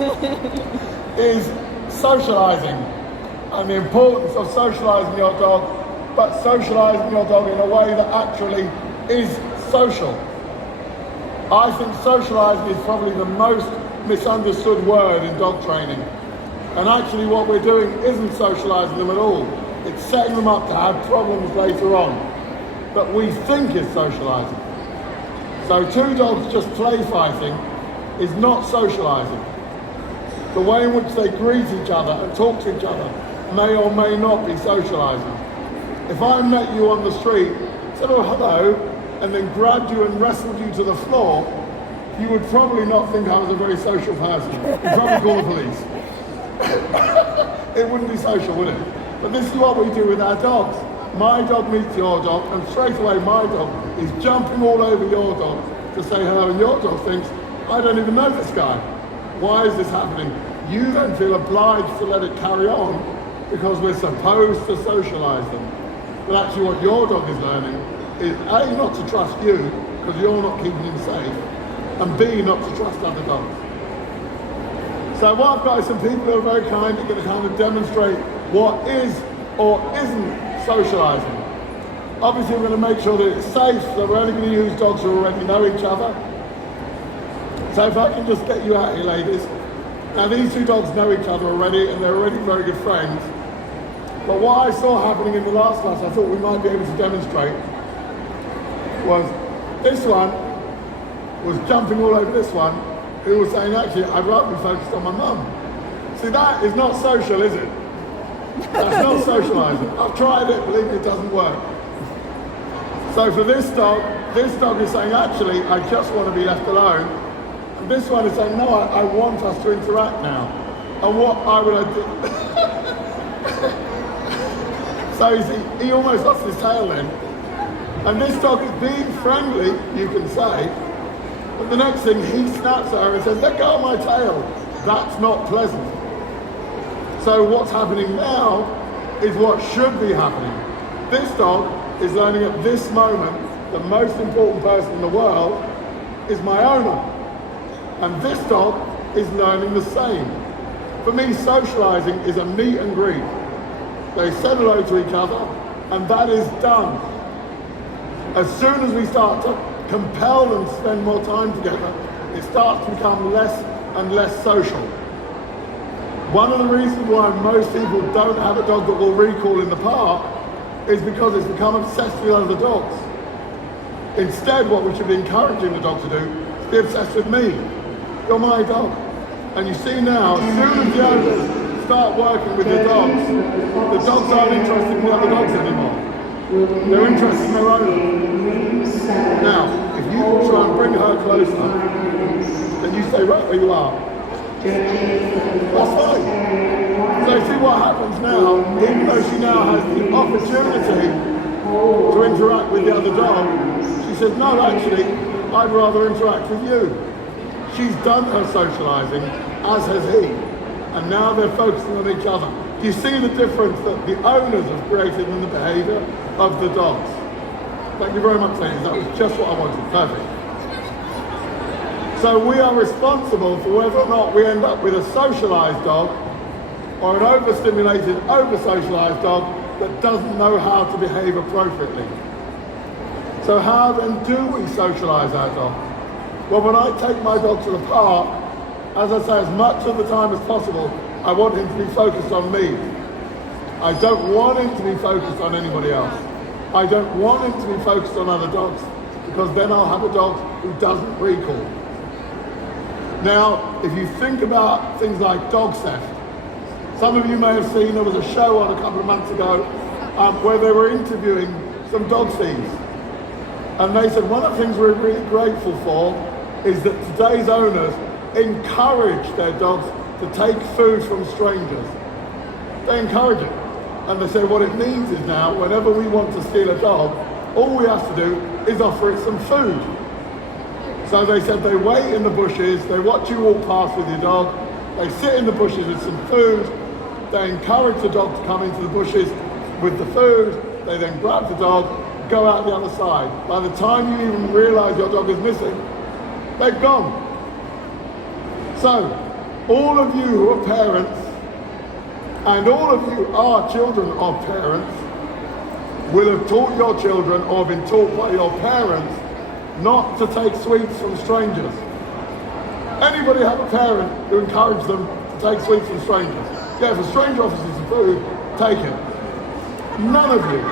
is socialising and the importance of socialising your dog, but socialising your dog in a way that actually is social. I think socialising is probably the most misunderstood word in dog training. And actually what we're doing isn't socialising them at all. It's setting them up to have problems later on. But we think it's socialising. So two dogs just play fighting is not socialising. The way in which they greet each other and talk to each other may or may not be socialising. If I met you on the street, said, oh, hello, and then grabbed you and wrestled you to the floor, you would probably not think I was a very social person. You'd probably call the police. It wouldn't be social, would it? But this is what we do with our dogs. My dog meets your dog, and straight away my dog is jumping all over your dog to say hello, and your dog thinks, I don't even know this guy. Why is this happening? You then feel obliged to let it carry on because we're supposed to socialise them. But actually what your dog is learning is A, not to trust you because you're not keeping him safe, and B, not to trust other dogs. So what I've got is some people who are very kind are going to kind of demonstrate what is or isn't socialising. Obviously we're going to make sure that it's safe, so we're only going to use dogs who already know each other. So if I can just get you out here, ladies. Now these two dogs know each other already and they're already very good friends. But what I saw happening in the last class, I thought we might be able to demonstrate, was this one was jumping all over this one, who was saying, actually, I'd rather be focused on my mum. See, that is not social, is it? That's not socialising. I've tried it, believe me, it doesn't work. So for this dog is saying, actually, I just want to be left alone. And this one is saying, no, I want us to interact now. And what I would do? So you see, he almost lost his tail then. And this dog is being friendly, you can say, but the next thing he snaps at her and says, let go of my tail. That's not pleasant. So what's happening now is what should be happening. This dog is learning at this moment, the most important person in the world is my owner. And this dog is learning the same. For me, socializing is a meet and greet. They say hello to each other, and that is done. As soon as we start to compel them to spend more time together, it starts to become less and less social. One of the reasons why most people don't have a dog that will recall in the park is because it's become obsessed with other dogs. Instead, what we should be encouraging the dog to do is be obsessed with me. You're my dog. And you see now, as soon as the owners start working with the dogs aren't interested in the other dogs anymore. They're interested in their own. Now, if you try and bring her closer, then you stay right where you are. That's fine. So see what happens now, even though she now has the opportunity to interact with the other dog, she says, no, actually, I'd rather interact with you. She's done her socialising, as has he, and now they're focusing on each other. Do you see the difference that the owners have created in the behaviour of the dogs? Thank you very much, ladies. That was just what I wanted. Perfect. So we are responsible for whether or not we end up with a socialised dog or an overstimulated, over-socialised dog that doesn't know how to behave appropriately. So how then do we socialise our dog? Well, when I take my dog to the park, as I say, as much of the time as possible, I want him to be focused on me. I don't want him to be focused on anybody else. I don't want him to be focused on other dogs, because then I'll have a dog who doesn't recall. Now, if you think about things like dog theft, some of you may have seen there was a show on a couple of months ago where they were interviewing some dog thieves. And they said one of the things we're really grateful for is that today's owners encourage their dogs to take food from strangers. They encourage it. And they say what it means is now, whenever we want to steal a dog, all we have to do is offer it some food. So they said they wait in the bushes, they watch you walk past with your dog, they sit in the bushes with some food, they encourage the dog to come into the bushes with the food, they then grab the dog, go out the other side. By the time you even realise your dog is missing, they're gone. So, all of you who are parents, and all of you are children of parents, will have taught your children or been taught by your parents not to take sweets from strangers. Anybody have a parent who encouraged them to take sweets from strangers? Yeah, if a stranger offers you some food, take it. None of you.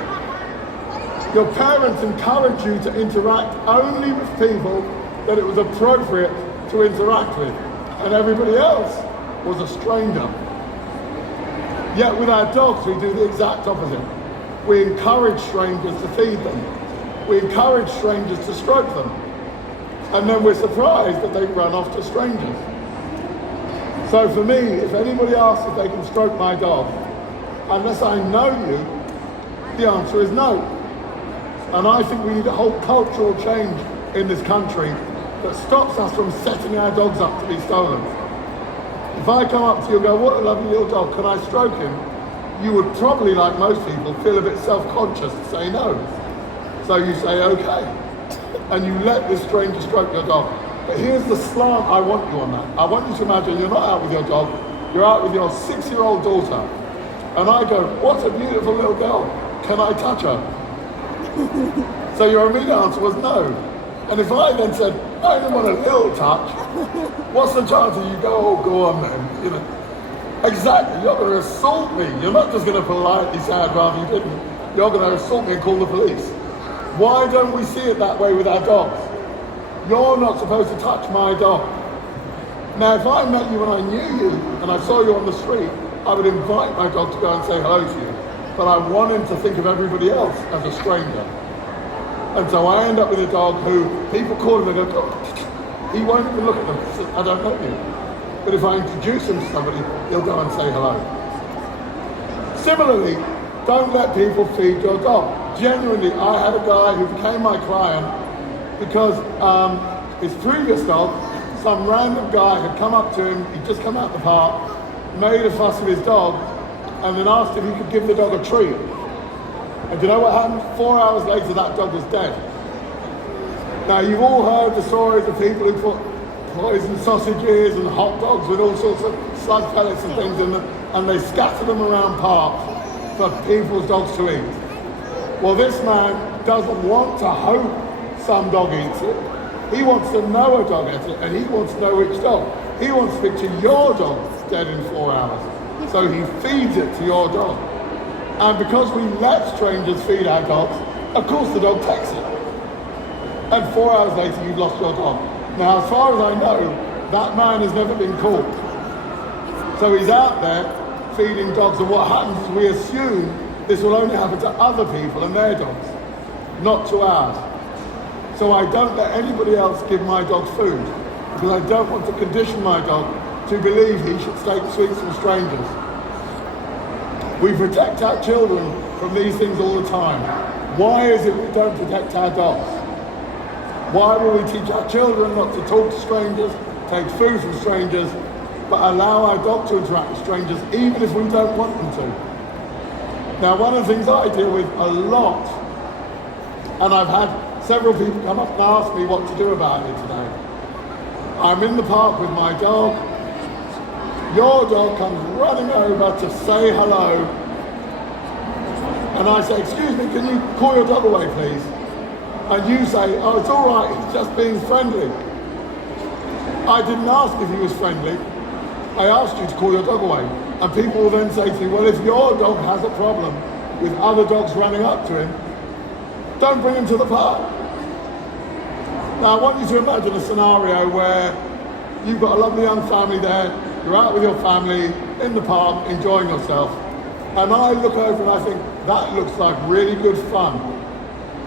Your parents encouraged you to interact only with people that it was appropriate to interact with, and everybody else was a stranger. Yet with our dogs, we do the exact opposite. We encourage strangers to feed them. We encourage strangers to stroke them. And then we're surprised that they run off to strangers. So for me, if anybody asks if they can stroke my dog, unless I know you, the answer is no. And I think we need a whole cultural change in this country that stops us from setting our dogs up to be stolen. If I come up to you and go, what a lovely little dog, can I stroke him? You would probably, like most people, feel a bit self-conscious to say no. So you say, okay. And you let this stranger stroke your dog. But here's the slant I want you on that. I want you to imagine you're not out with your dog, you're out with your 6-year-old daughter. And I go, what a beautiful little girl. Can I touch her? So your immediate answer was no. And if I then said, I don't want a little touch, what's the chance of you go, oh, go on then? You know, exactly, you're going to assault me. You're not just going to politely say I'd rather you didn't. You're going to assault me and call the police. Why don't we see it that way with our dogs? You're not supposed to touch my dog. Now, if I met you and I knew you and I saw you on the street, I would invite my dog to go and say hello to you. But I want him to think of everybody else as a stranger. And so I end up with a dog who people call him and go, God, he won't even look at them. He says, I don't know you. But if I introduce him to somebody, he'll go and say hello. Similarly, don't let people feed your dog. Genuinely, I had a guy who became my client because his previous dog, some random guy had come up to him, he'd just come out the park, made a fuss of his dog, and then asked if he could give the dog a treat. And do you know what happened? 4 hours later, that dog was dead. Now, you've all heard the stories of people who put poisoned sausages and hot dogs with all sorts of slug pellets and things in them, and they scatter them around parks for people's dogs to eat. Well, this man doesn't want to hope some dog eats it. He wants to know a dog ate it, and he wants to know which dog. He wants to picture your dog dead in 4 hours. So he feeds it to your dog. And because we let strangers feed our dogs, of course the dog takes it. And 4 hours later, you've lost your dog. Now, as far as I know, that man has never been caught. So he's out there feeding dogs, and what happens is we assume this will only happen to other people and their dogs, not to ours. So I don't let anybody else give my dog food, because I don't want to condition my dog to believe he should take sweets from strangers. We protect our children from these things all the time. Why is it we don't protect our dogs? Why will we teach our children not to talk to strangers, take food from strangers, but allow our dog to interact with strangers even if we don't want them to? Now, one of the things I deal with a lot, and I've had several people come up and ask me what to do about it today. I'm in the park with my dog. Your dog comes running over to say hello. And I say, excuse me, can you call your dog away, please? And you say, oh, it's all right, he's just being friendly. I didn't ask if he was friendly. I asked you to call your dog away. And people will then say to me, well, if your dog has a problem with other dogs running up to him, don't bring him to the park. Now, I want you to imagine a scenario where you've got a lovely young family there, you're out with your family in the park, enjoying yourself, and I look over and I think, that looks like really good fun.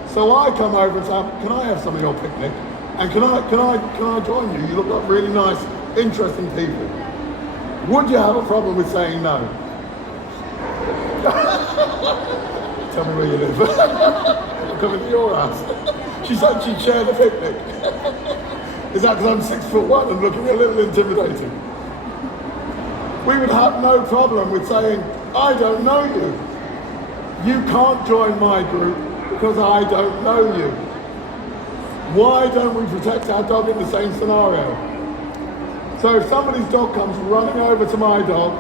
So I come over and say, can I have some of your picnic? And can I join you? You look like really nice, interesting people. Would you have a problem with saying no? Tell me where you live. I'm coming to your house. She said she'd share the picnic. Is that because I'm 6'1" and looking a little intimidating? We would have no problem with saying, I don't know you. You can't join my group because I don't know you. Why don't we protect our dog in the same scenario? So if somebody's dog comes running over to my dog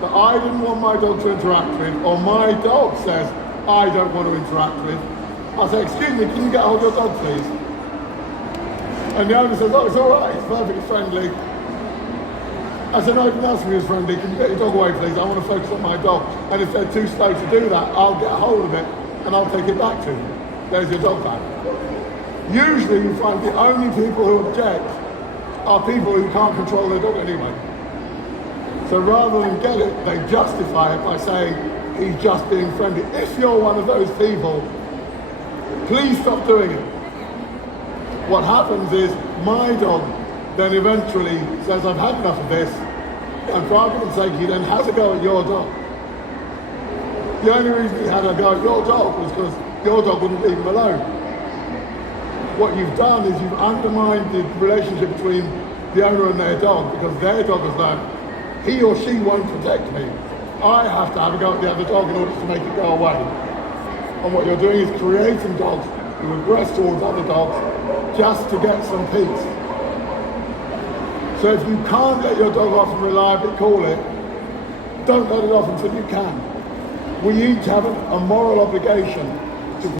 that I didn't want my dog to interact with, or my dog says I don't want to interact with, I say, excuse me, can you get hold of your dog, please? And the owner says, oh, it's all right, it's perfectly friendly. I said, no, don't ask me it's friendly, can you get your dog away, please? I want to focus on my dog. And if they're too slow to do that, I'll get hold of it and I'll take it back to them. There's your dog back. Usually you find the only people who object are people who can't control their dog anyway. So rather than get it, they justify it by saying he's just being friendly. If you're one of those people, please stop doing it. What happens is my dog then eventually says, I've had enough of this, and for argument's sake, he then has a go at your dog. The only reason he had a go at your dog was because your dog wouldn't leave him alone. What you've done is you've undermined the relationship between the owner and their dog, because their dog has learned he or she won't protect me. I have to have a go at the other dog in order to make it go away. And what you're doing is creating dogs who aggress towards other dogs just to get some peace. So if you can't let your dog off and reliably call it, don't let it off until you can. We each have a moral obligation